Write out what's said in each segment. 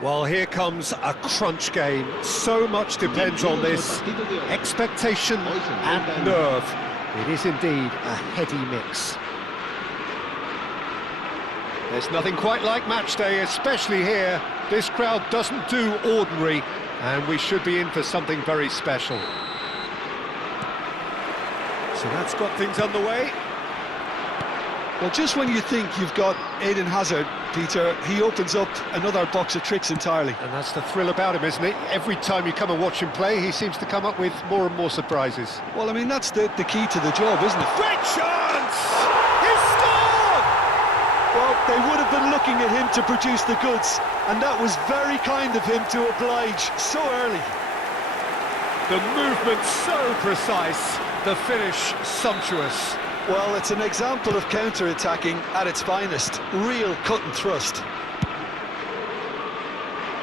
Well, here comes a crunch game. So much depends on this. Expectation and nerve. It is indeed a heady mix. There's nothing quite like match day, especially here. This crowd doesn't do ordinary, and we should be in for something very special. So that's got things underway. Well, just when you think you've got Eden Hazard, Peter, he opens up another box of tricks entirely. And that's the thrill about him, isn't it? Every time you come and watch him play, he seems to come up with more and more surprises. Well, I mean, that's the key to the job, isn't it? Great chance! He scored! Well, they would have been looking at him to produce the goods, and that was very kind of him to oblige so early. The movement so precise, the finish sumptuous. Well, it's an example of counter-attacking at its finest. Real cut and thrust.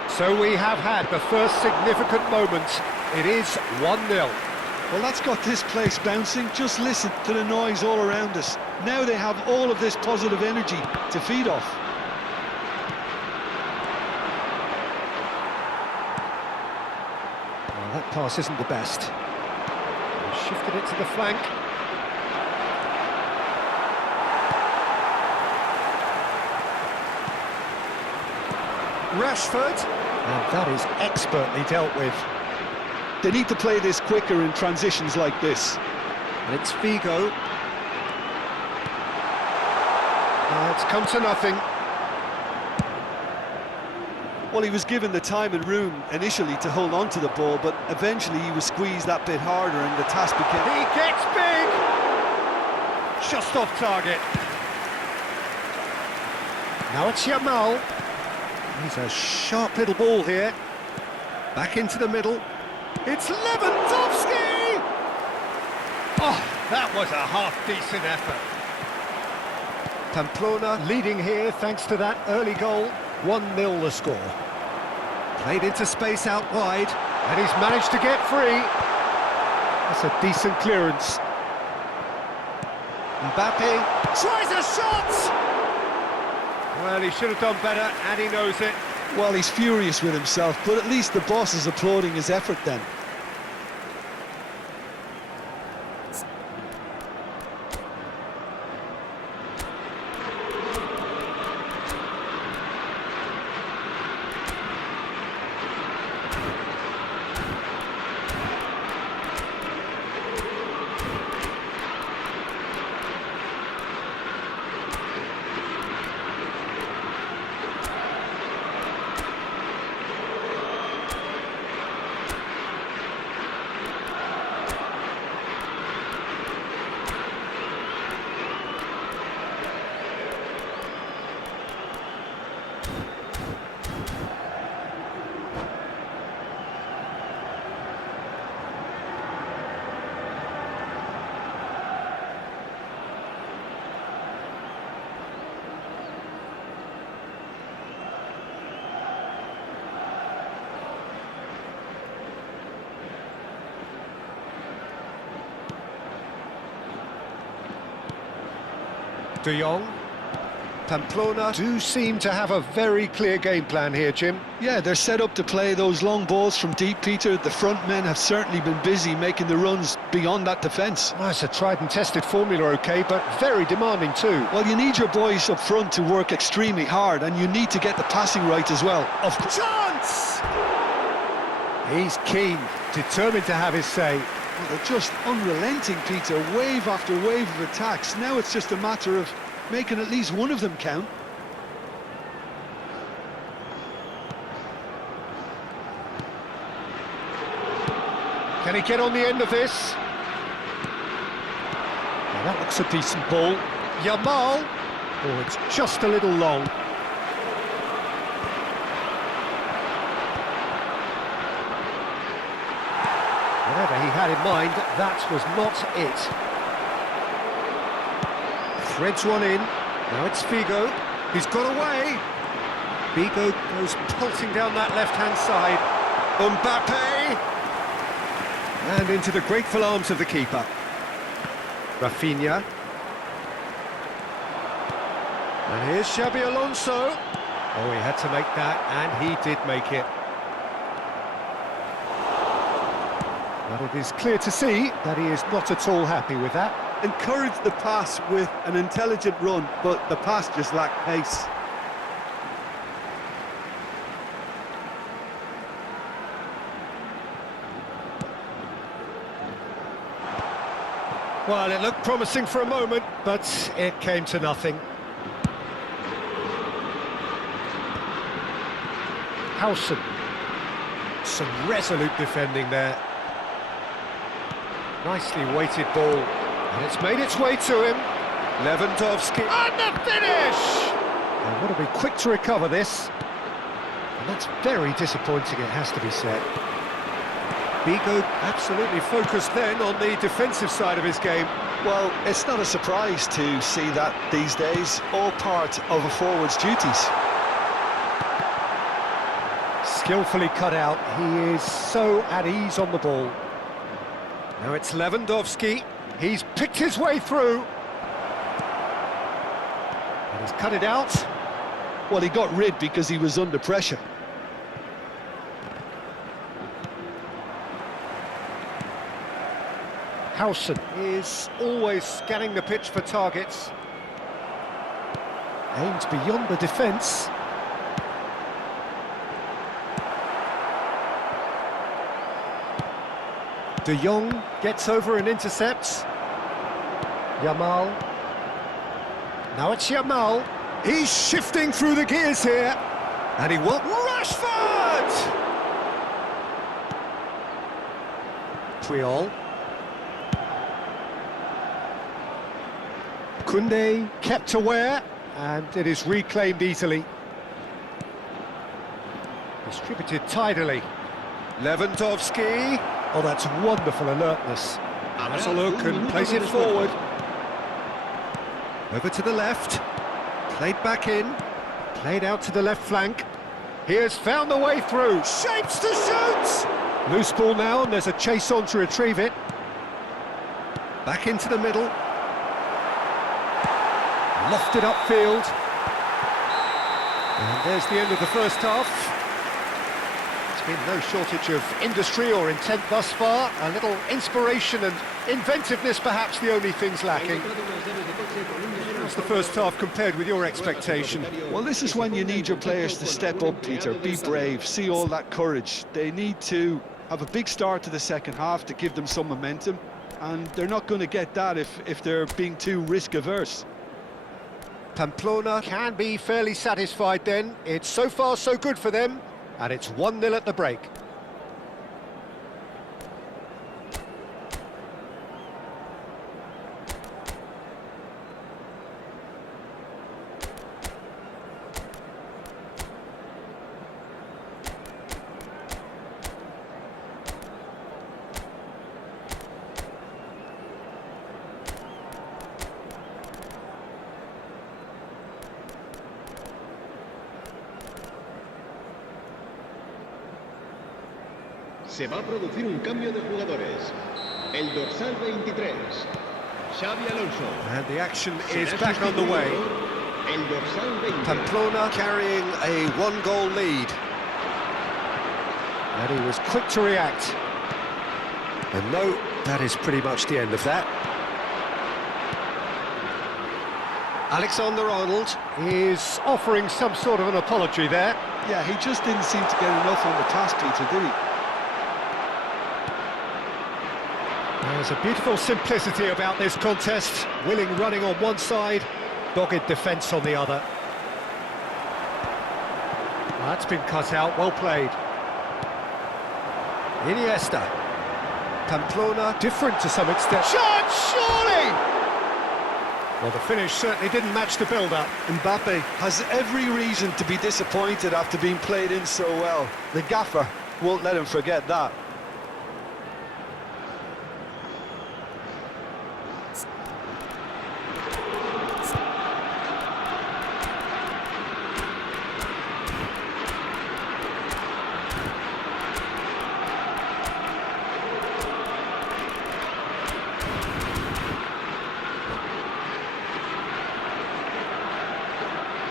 So we have had the first significant moment. It is 1-0. Well, that's got this place bouncing. Just listen to the noise all around us. Now they have all of this positive energy to feed off. Well, that pass isn't the best. He shifted it to the flank. Rashford, and that is expertly dealt with. They need to play this quicker in transitions like this. And it's Figo. It's come to nothing. Well, he was given the time and room initially to hold on to the ball, but eventually he was squeezed that bit harder and the task became... He gets big! Just off target. Now it's Yamal. He's a sharp little ball here. Back into the middle. It's Lewandowski! Oh, that was a half-decent effort. Pamplona leading here thanks to that early goal. 1-0 the score. Played into space out wide, and he's managed to get free. That's a decent clearance. Mbappe tries a shot! Well, he should have done better, and he knows it. Well, he's furious with himself, but at least the boss is applauding his effort then. De Jong. Pamplona do seem to have a very clear game plan here, Jim. Yeah, they're set up to play those long balls from deep, Peter. The front men have certainly been busy making the runs beyond that defence. Well, it's a tried and tested formula, OK, but very demanding too. Well, you need your boys up front to work extremely hard, and you need to get the passing right as well. Of course. Chance! He's keen, determined to have his say. Well, they're just unrelenting, Peter. Wave after wave of attacks. Now it's just a matter of making at least one of them count. Can he get on the end of this? Now that looks a decent ball. Yamal. Oh, it's just a little long. Whatever he had in mind, that was not it. Threads one in. Now it's Figo. He's got away. Figo goes pulsing down that left-hand side. Mbappe! And into the grateful arms of the keeper. Rafinha. And here's Xabi Alonso. Oh, he had to make that, and he did make it. But it is clear to see that he is not at all happy with that. Encouraged the pass with an intelligent run, but the pass just lacked pace. Well, it looked promising for a moment, but it came to nothing. Howson. Some resolute defending there. Nicely weighted ball. And it's made its way to him. Lewandowski. And the finish! They want to be quick to recover this. And that's very disappointing, it has to be said. Bigo absolutely focused then on the defensive side of his game. Well, it's not a surprise to see that these days, all part of a forward's duties. Skillfully cut out, he is so at ease on the ball. Now it's Lewandowski, he's picked his way through. And he's cut it out. Well, he got rid because he was under pressure. Howson is always scanning the pitch for targets. Aims beyond the defence. De Jong gets over and intercepts. Yamal. Now it's Yamal. He's shifting through the gears here. And he will... Rashford! Puyol. Koundé kept aware, and it is reclaimed easily. Distributed tidily. Lewandowski. Oh, that's wonderful alertness. Has a look and plays it forward. Over to the left. Played back in. Played out to the left flank. He has found the way through. Shapes to shoot! Loose ball now, and there's a chase on to retrieve it. Back into the middle. Lofted upfield. And there's the end of the first half. There's been no shortage of industry or intent thus far. A little inspiration and inventiveness, perhaps the only things lacking. How's the first half compared with your expectation? Well, this is when you need your players to step up, Peter. Be brave, see all that courage. They need to have a big start to the second half to give them some momentum. And they're not going to get that if they're being too risk-averse. Pamplona can be fairly satisfied then. It's so far so good for them, and it's 1-0 at the break. Se va a producir un cambio de jugadores. El dorsal 23, Xavi Alonso. And the action is back on the way. El dorsal 20. Pamplona carrying a one-goal lead. And he was quick to react. And no, that is pretty much the end of that. Alexander-Arnold is offering some sort of an apology there. Yeah, he just didn't seem to get enough on the task, Peter, did he? There's a beautiful simplicity about this contest. Willing running on one side, dogged defence on the other. That's been cut out, well played. Iniesta. Pamplona, different to some extent. Shot, surely! Well, the finish certainly didn't match the build-up. Mbappe has every reason to be disappointed after being played in so well. The gaffer won't let him forget that.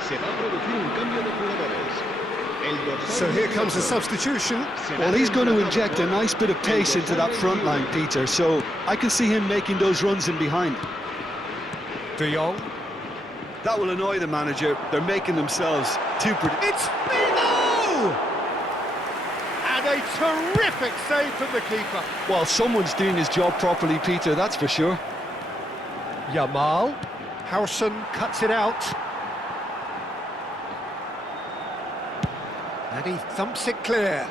Se va a producir un cambio de jugadores. El dorsal So here comes a substitution. Well, he's going to inject a nice bit of pace into that front line, Peter, so I can see him making those runs in behind. De Jong. That will annoy the manager. They're making themselves too predictable. It's Figo! And a terrific save from the keeper. Well, someone's doing his job properly, Peter, that's for sure. Yamal. Howson cuts it out. And he thumps it clear.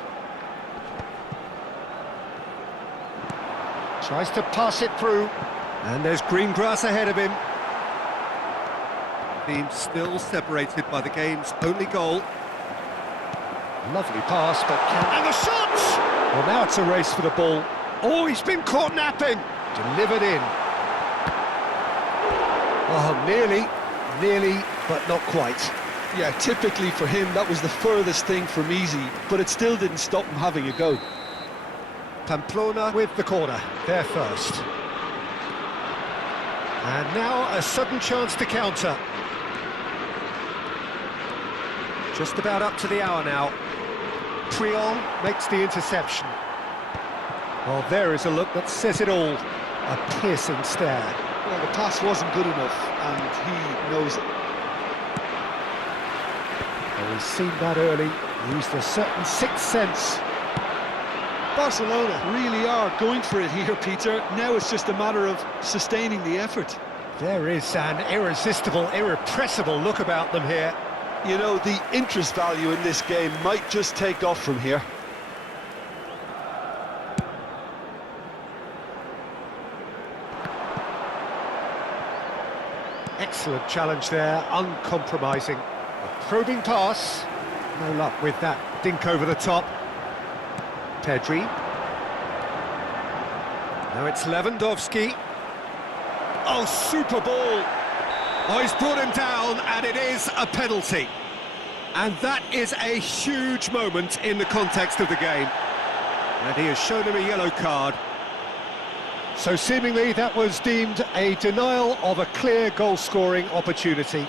Tries to pass it through. And there's green grass ahead of him. Team still separated by the game's only goal. Lovely pass, but and the shot! Well, now it's a race for the ball. Oh, he's been caught napping. Delivered in. Oh, nearly, but not quite. Yeah, typically for him, that was the furthest thing from easy, but it still didn't stop him having a go. Pamplona with the corner, there first. And now a sudden chance to counter. Just about up to the hour now. Triol makes the interception. Well, there is a look that says it all. A piercing stare. Well, the pass wasn't good enough, and he knows it. Well, we've seen that early. Used a certain sixth sense. Barcelona really are going for it here, Peter. Now it's just a matter of sustaining the effort. There is an irresistible, irrepressible look about them here. You know, the interest value in this game might just take off from here. Excellent challenge there, uncompromising. A probing pass. No luck with that dink over the top. Pedri. Now it's Lewandowski. Oh, super ball. Oh, he's brought him down, and it is a penalty. And that is a huge moment in the context of the game. And he has shown him a yellow card. So seemingly that was deemed a denial of a clear goal-scoring opportunity.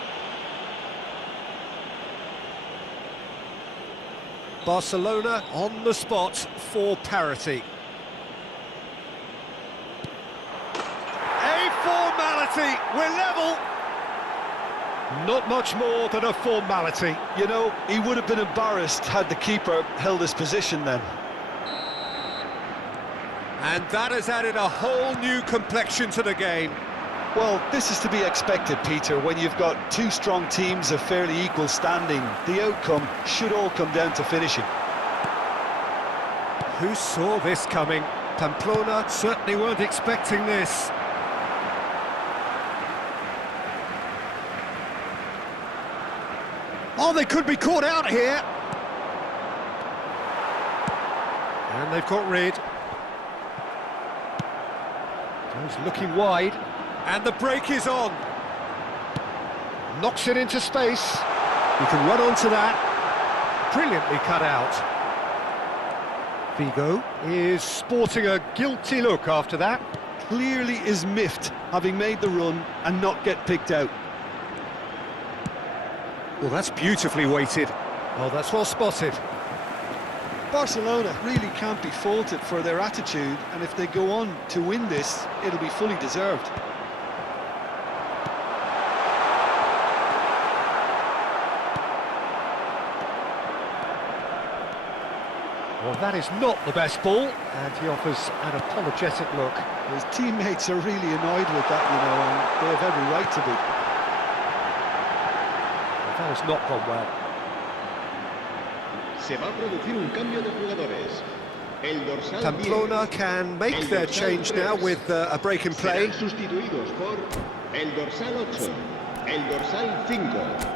Barcelona on the spot for parity. A formality, we're level. Not much more than a formality. You know, he would have been embarrassed had the keeper held his position then. And that has added a whole new complexion to the game. Well, this is to be expected, Peter. When you've got two strong teams of fairly equal standing, the outcome should all come down to finishing. Who saw this coming? Pamplona certainly weren't expecting this. Oh, they could be caught out here. And they've got rid. He's looking wide. And the break is on. Knocks it into space. You can run onto that. Brilliantly cut out. Figo is sporting a guilty look after that. Clearly is miffed, having made the run and not get picked out. Well, that's beautifully weighted. Oh, that's well spotted. Barcelona really can't be faulted for their attitude, and if they go on to win this, it'll be fully deserved. Well, that is not the best ball, and he offers an apologetic look. His teammates are really annoyed with that, you know, and they have every right to be. Well, that has not gone well. Se va a producir un cambio de jugadores. El dorsal Pamplona 10. can make El their dorsal change 3. now with a break in play. Serán sustituidos por el dorsal 8, el dorsal 5.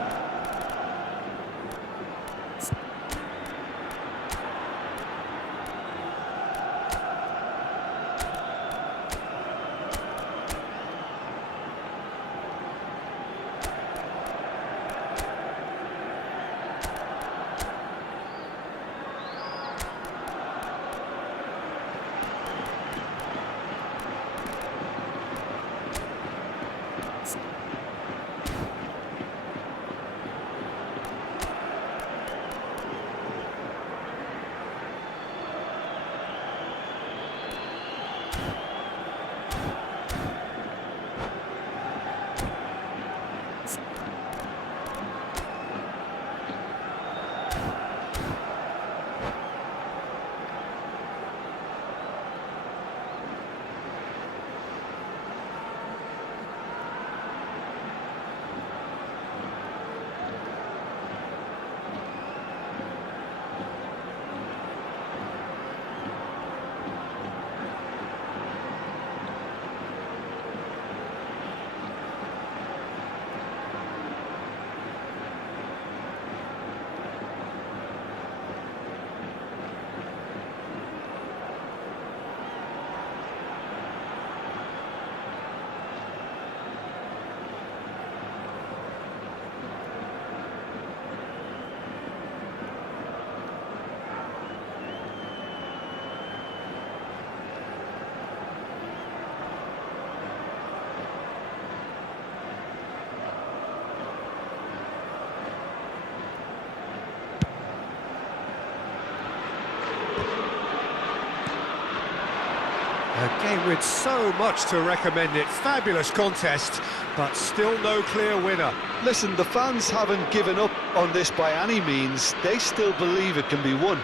A game with so much to recommend it. Fabulous contest, but still no clear winner. Listen, the fans haven't given up on this by any means. They still believe it can be won.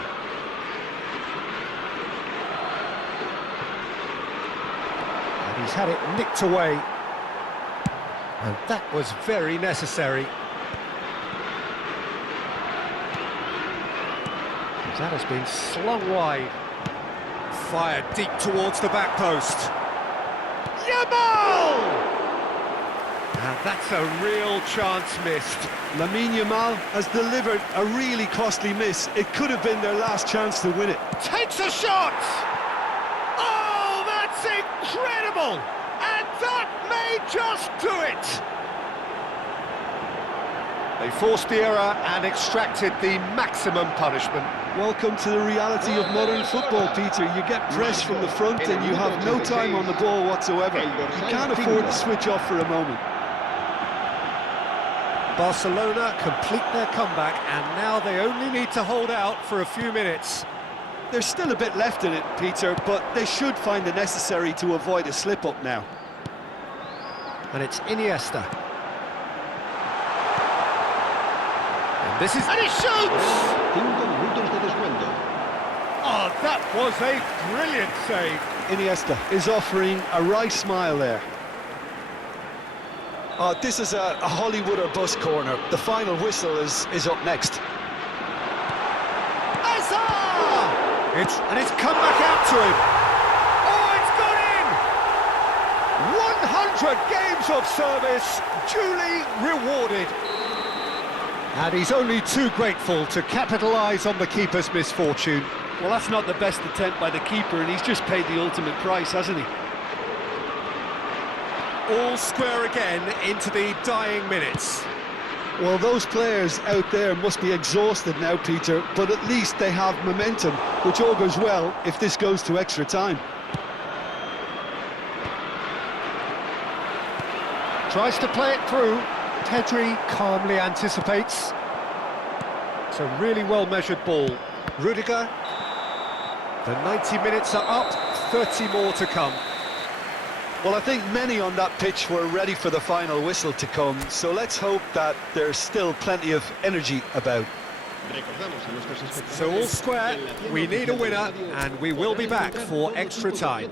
And he's had it nicked away. And that was very necessary. That has been slung wide. Fired deep towards the back post. Yamal! And that's a real chance missed. Lamine Yamal has delivered a really costly miss. It could have been their last chance to win it. Takes a shot! Oh, that's incredible! And that may just do it! They forced the error and extracted the maximum punishment. Welcome to the reality of modern football, Peter. You get pressed from the front and you have no time on the ball whatsoever. You can't afford to switch off for a moment. Barcelona complete their comeback, and now they only need to hold out for a few minutes. There's still a bit left in it, Peter, but they should find the necessary to avoid a slip-up now. And it's Iniesta. And this is... And he shoots! 5 minutos de descuento. Oh, that was a brilliant save. Iniesta is offering a right smile there. This is a Hollywood or bust corner. The final whistle is up next. Hazard! And it's come back out to him. Oh, it's gone in! 100 games of service, duly rewarded. And he's only too grateful to capitalise on the keeper's misfortune. Well, that's not the best attempt by the keeper, and he's just paid the ultimate price, hasn't he? All square again into the dying minutes. Well, those players out there must be exhausted now, Peter, but at least they have momentum, which augurs well if this goes to extra time. Tries to play it through. Pedri calmly anticipates. It's a really well-measured ball. Rudiger. The 90 minutes are up, 30 more to come. Well, I think many on that pitch were ready for the final whistle to come, so let's hope that there's still plenty of energy about. So all square, we need a winner, and we will be back for extra time.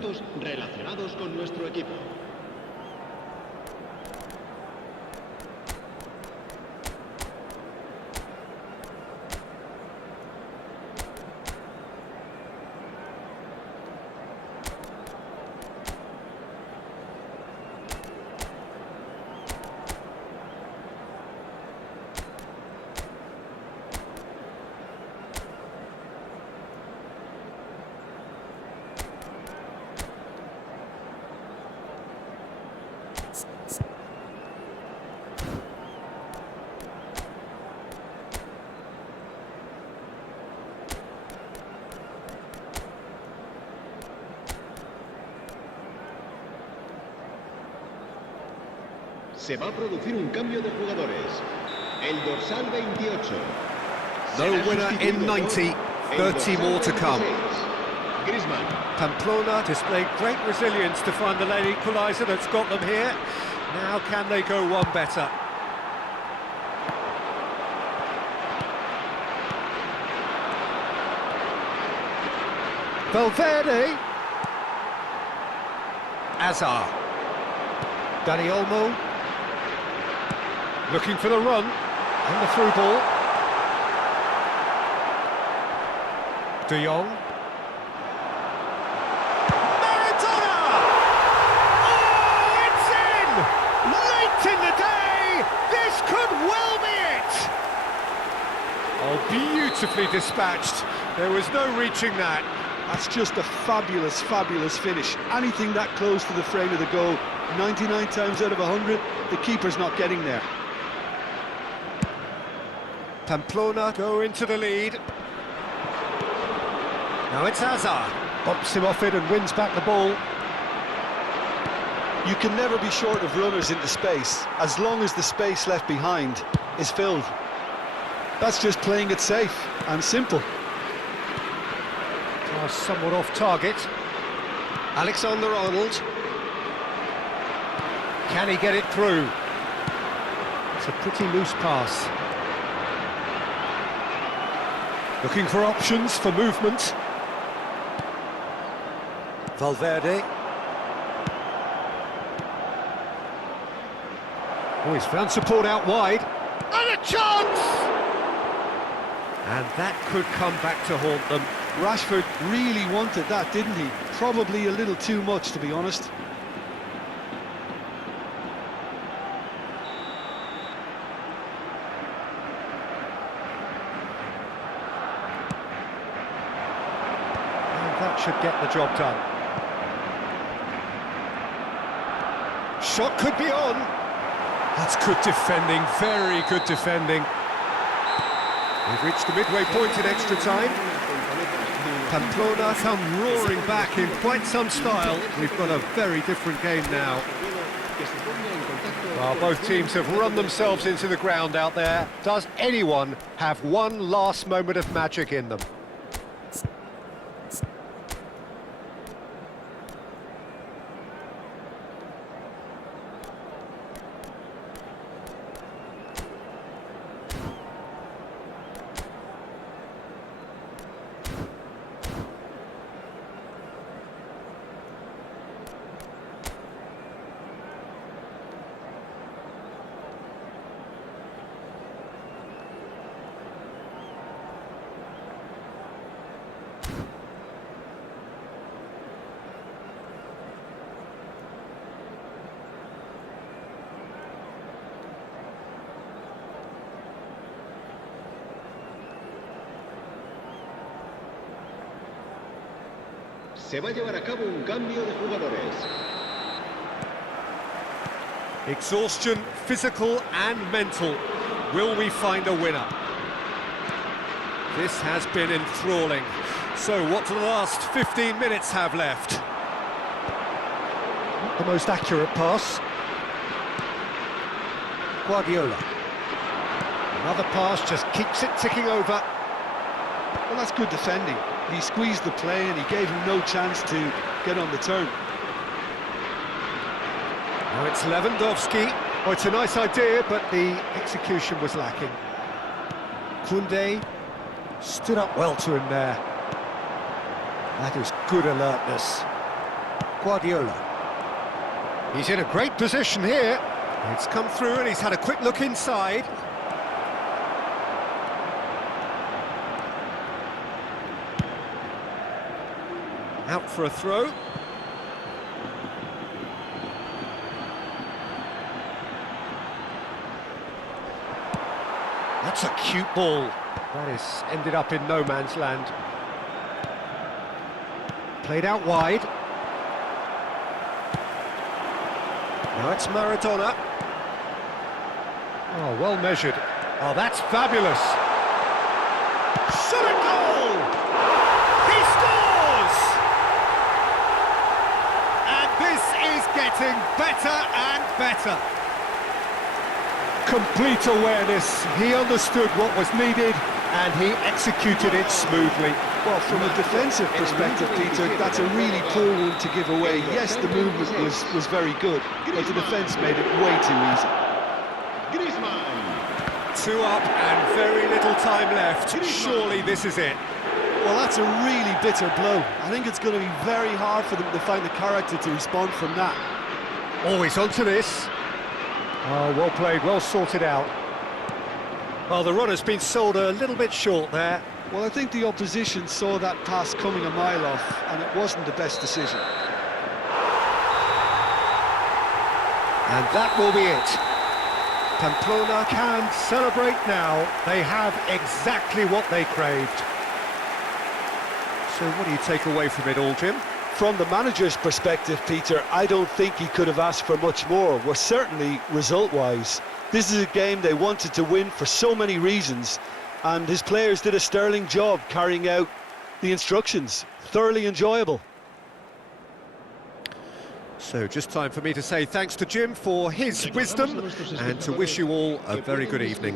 Se va a producir un cambio de jugadores. El dorsal 28. No winner in 90, 30 more to come. Griezmann. Pamplona displayed great resilience to find the late equaliser that's got them here. Now can they go one better? Valverde. Hazard. Dani Olmo. Looking for the run. And the through ball. De Jong. Maradona! Oh, it's in! Late in the day! This could well be it! Oh, beautifully dispatched. There was no reaching that. That's just a fabulous, fabulous finish. Anything that close to the frame of the goal, 99 times out of 100, the keeper's not getting there. Pamplona go into the lead. Now it's Hazard. Bumps him off it and wins back the ball. You can never be short of runners into space, as long as the space left behind is filled. That's just playing it safe and simple. Somewhat off target. Alexander-Arnold. Can he get it through? It's a pretty loose pass. Looking for options for movement. Valverde. Oh, he's found support out wide. And a chance! And that could come back to haunt them. Rashford really wanted that, didn't he? Probably a little too much, to be honest. And that should get the job done. Shot could be on. That's good defending, very good defending. We've reached the midway point in extra time. Pamplona come roaring back in quite some style. We've got a very different game now. Well, both teams have run themselves into the ground out there. Does anyone have one last moment of magic in them? Se va a llevar a cabo un cambio de jugadores. Exhaustion, physical and mental. Will we find a winner? This has been enthralling. So what do the last 15 minutes have left? Not the most accurate pass. Guardiola. Another pass just keeps it ticking over. Well, that's good defending. He squeezed the play and he gave him no chance to get on the turn. Now it's Lewandowski. Oh, it's a nice idea, but the execution was lacking. Koundé stood up well to him there. That is good alertness. Guardiola. He's in a great position here. It's come through and he's had a quick look inside. Out for a throw. That's a cute ball. That is ended up in no man's land. Played out wide. Now it's Maradona. Oh, well measured. Oh, that's fabulous. Shot a goal! He scores! And this is getting better and better. Complete awareness. He understood what was needed and he executed it smoothly. Well, from a defensive perspective, Peter, that's a really poor one to give away. Yes, the movement was very good, but the defence made it way too easy. Two up and very little time left. Surely this is it. Well, that's a really bitter blow. I think it's going to be very hard for them to find the character to respond from that. Always onto this. Oh, well played, well sorted out. Well, the runner's been sold a little bit short there. Well, I think the opposition saw that pass coming a mile off, and it wasn't the best decision. And that will be it. Pamplona can celebrate now. They have exactly what they craved. So what do you take away from it all, Jim? From the manager's perspective, Peter, I don't think he could have asked for much more. Well, certainly result-wise. This is a game they wanted to win for so many reasons, and his players did a sterling job carrying out the instructions. Thoroughly enjoyable. So just time for me to say thanks to Jim for his wisdom and to wish you all a very good evening.